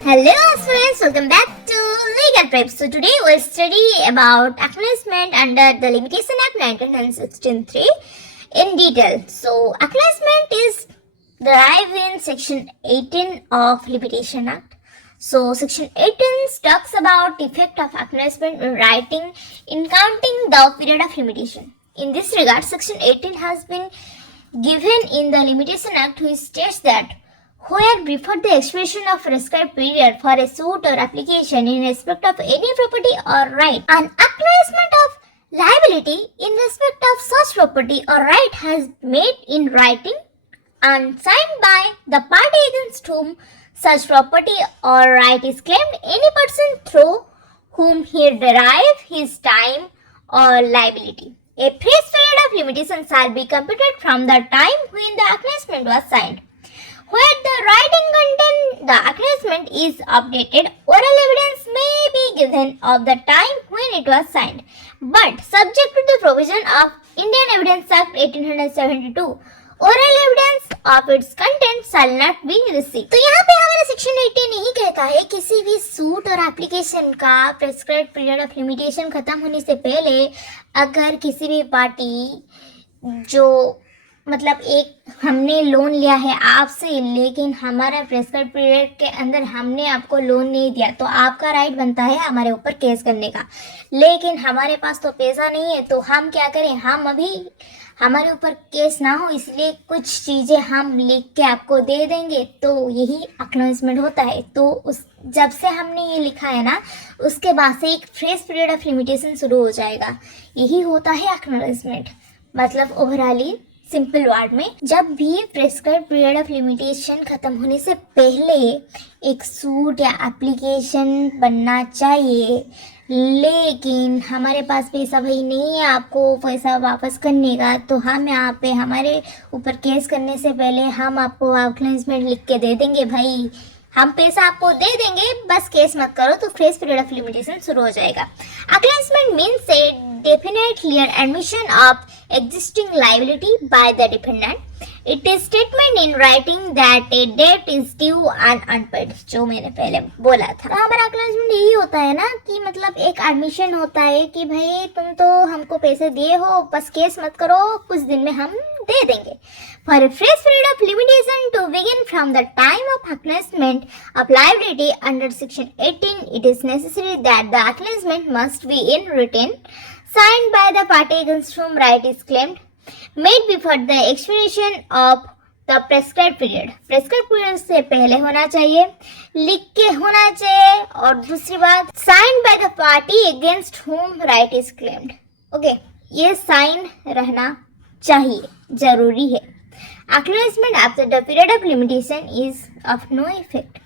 Hello friends, welcome back to Legal Prep. So today we'll study about acknowledgement under the Limitation Act 1963 in detail. So acknowledgement is derived in section 18 of Limitation Act. So section 18 talks about effect of acknowledgement in writing in counting the period of limitation. In this regard, section 18 has been given in the Limitation Act, which states that where before the expiration of prescribed period for a suit or application in respect of any property or right, an acknowledgement of liability in respect of such property or right has made in writing and signed by the party against whom such property or right is claimed, any person through whom he derive his time or liability. A fresh period of limitation shall be computed from the time when the acknowledgement was signed. Where the writing content the acknowledgement is updated, oral evidence may be given of the time when it was signed, but subject to the provision of Indian Evidence Act 1872, oral evidence of its content shall not be received. तो यहाँ पे हमारा section 18 यही कहता है किसी भी suit और एप्लीकेशन का प्रेस्क्राइब्ड पीरियड ऑफ लिमिटेशन खत्म होने से पहले अगर किसी भी पार्टी जो मतलब एक हमने लोन लिया है आपसे, लेकिन हमारा प्रेस्क्राइब पीरियड के अंदर हमने आपको लोन नहीं दिया, तो आपका राइट बनता है हमारे ऊपर केस करने का। लेकिन हमारे पास तो पैसा नहीं है, तो हम क्या करें, हम अभी हमारे ऊपर केस ना हो इसलिए कुछ चीज़ें हम लिख के आपको दे देंगे, तो यही एक्नॉलेजमेंट होता है। तो उस जब से हमने ये लिखा है ना, उसके बाद से एक फ्रेश पीरियड ऑफ लिमिटेशन शुरू हो जाएगा। यही होता है एक्नॉलेजमेंट। मतलब ओवरऑली सिंपल वर्ड में, जब भी प्रेस्क्राइब पीरियड ऑफ लिमिटेशन खत्म होने से पहले एक सूट या एप्लीकेशन बनना चाहिए, लेकिन हमारे पास पैसा भाई नहीं है आपको पैसा वापस करने का, तो हम यहाँ पे हमारे ऊपर केस करने से पहले हम आपको एक्नॉलेजमेंट लिख के दे देंगे, भाई हम पैसा आपको दे देंगे, बस केस मत करो, तो फ्रेश पीरियड ऑफ लिमिटेशन शुरू हो जाएगा। Acknowledgement means A definite clear admission of existing liability by the defendant. It is statement in writing that a debt is due and unpaid, जो मैंने पहले बोला था। तो हमारा एक्नॉलेजमेंट यही होता है ना कि मतलब एक एडमिशन होता है कि भाई तुम तो हमको पैसे दिए हो, बस केस मत करो, कुछ दिन में हम दे देंगे। For a fresh period of limitation to begin from the time of acknowledgement of liability under section 18, it is necessary that the acknowledgement must be in written, signed by the party against whom right is claimed, made before the expiration of the prescribed period. prescribed period से पहले होना चाहिए, लिख के होना चाहिए, और दूसरी बात signed by the party against whom right is claimed. Okay, ये साइन रहना चाहिए, जरूरी है। Acknowledgement after the period of limitation is of no effect.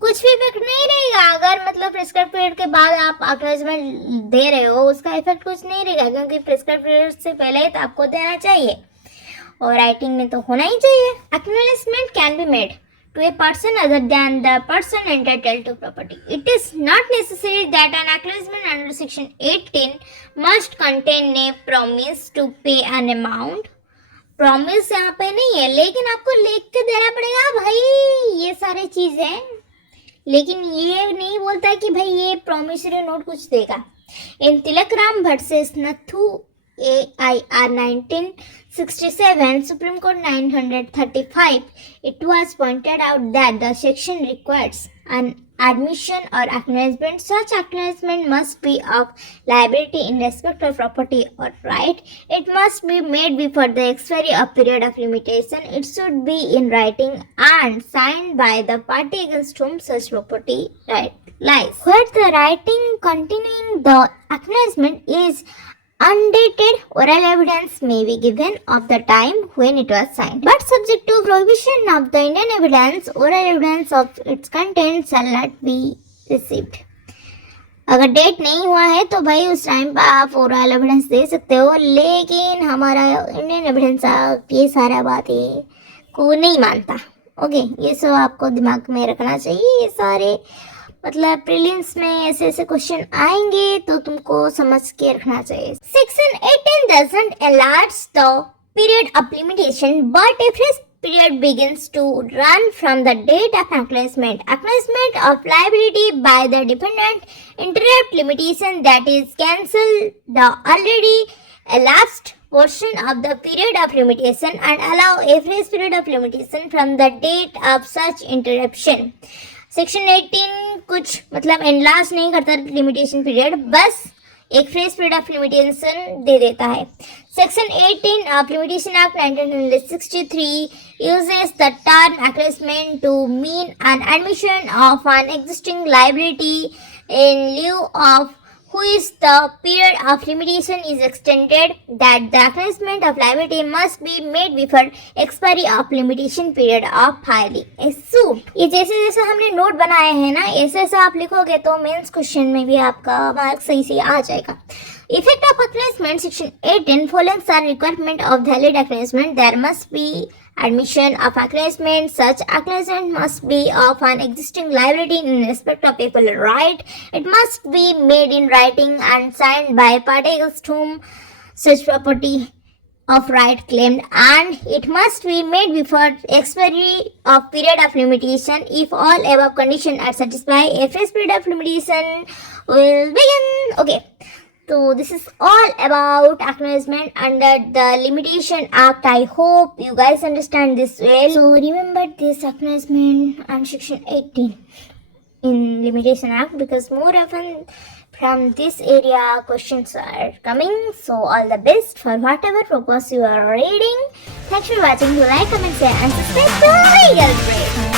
कुछ भी इफेक्ट नहीं रहेगा अगर मतलब प्रेस्क्राइब पीरियड के बाद आप एक्नॉलेजमेंट दे रहे हो, उसका इफेक्ट कुछ नहीं रहेगा, क्योंकि प्रेस्क्राइब पीरियड से पहले तो आपको देना चाहिए और राइटिंग में तो होना ही चाहिए। Acknowledgement can be made to a person other than the person entitled to property. It is not necessary that an acknowledgement under section 18 must contain a promise to pay an amount. Promise यहाँ पे नहीं है, लेकिन आपको लिख के देना पड़ेगा भाई ये सारी चीजें, लेकिन ये नहीं बोलता है कि भाई ये प्रॉमिसरी नोट कुछ देगा। In Tilakram versus Nathu AIR 1967, Supreme Court 935, it was pointed out that the section requires an admission or acknowledgement. Such acknowledgement must be of liability in respect of property or right. It must be made before the expiry of period of limitation. It should be in writing and signed by the party against whom such property right lies. Where the writing continuing the acknowledgement is undated, oral evidence may be given of the time when it was signed, but subject to prohibition of the Indian evidence, oral evidence of its content shall not be received. अगर date नहीं हुआ है तो भाई उस time पर आप oral evidence दे सकते हो, लेकिन हमारा इंडियन एविडेंस ये सारा बातें को नहीं मानता। ओके, ये सब आपको दिमाग में रखना चाहिए। ये सारे मतलब प्रीलिम्स में ऐसे ऐसे क्वेश्चन आएंगे तो तुमको समझ के रखना चाहिए। Section 18 doesn't enlarge the period of limitation, but a fresh period begins to run from the date of acknowledgement. Acknowledgement of liability by the defendant interrupt limitation, that is, cancel the already elapsed portion of the period of limitation and allow a fresh period of limitation from the date of such interruption. Section 18 कुछ मतलब एनलास्ट नहीं करता limitation period, बस एक fresh period of limitation दे देता है. Section 18 of limitation act 1963 uses the term acknowledgement to mean an admission of an existing liability in lieu of which the period of limitation is extended, that the acknowledgement of liability must be made before expiry of limitation period of filing a suit. ये जैसे जैसे हमने note बनाए हैं ना, ऐसे ऐसे आप लिखोगे तो मेंस क्वेश्चन में भी आपका मार्क सही से आ जाएगा. Effect of acknowledgement, section 18 follows the requirement of valid acknowledgement. There must be admission of acknowledgement. Such acknowledgement must be of an existing liability in respect of people right. It must be made in writing and signed by party against whom such property of right claimed, and it must be made before expiry of period of limitation. If all above conditions are satisfied, a fresh period of limitation will begin. Okay. So this is all about acknowledgement under the Limitation Act. I hope you guys understand this well. So remember this acknowledgement and section 18 in Limitation Act, because more often from this area questions are coming. So all the best for whatever purpose you are reading. Thanks for watching. Do like, comment, share and subscribe to Legal Break.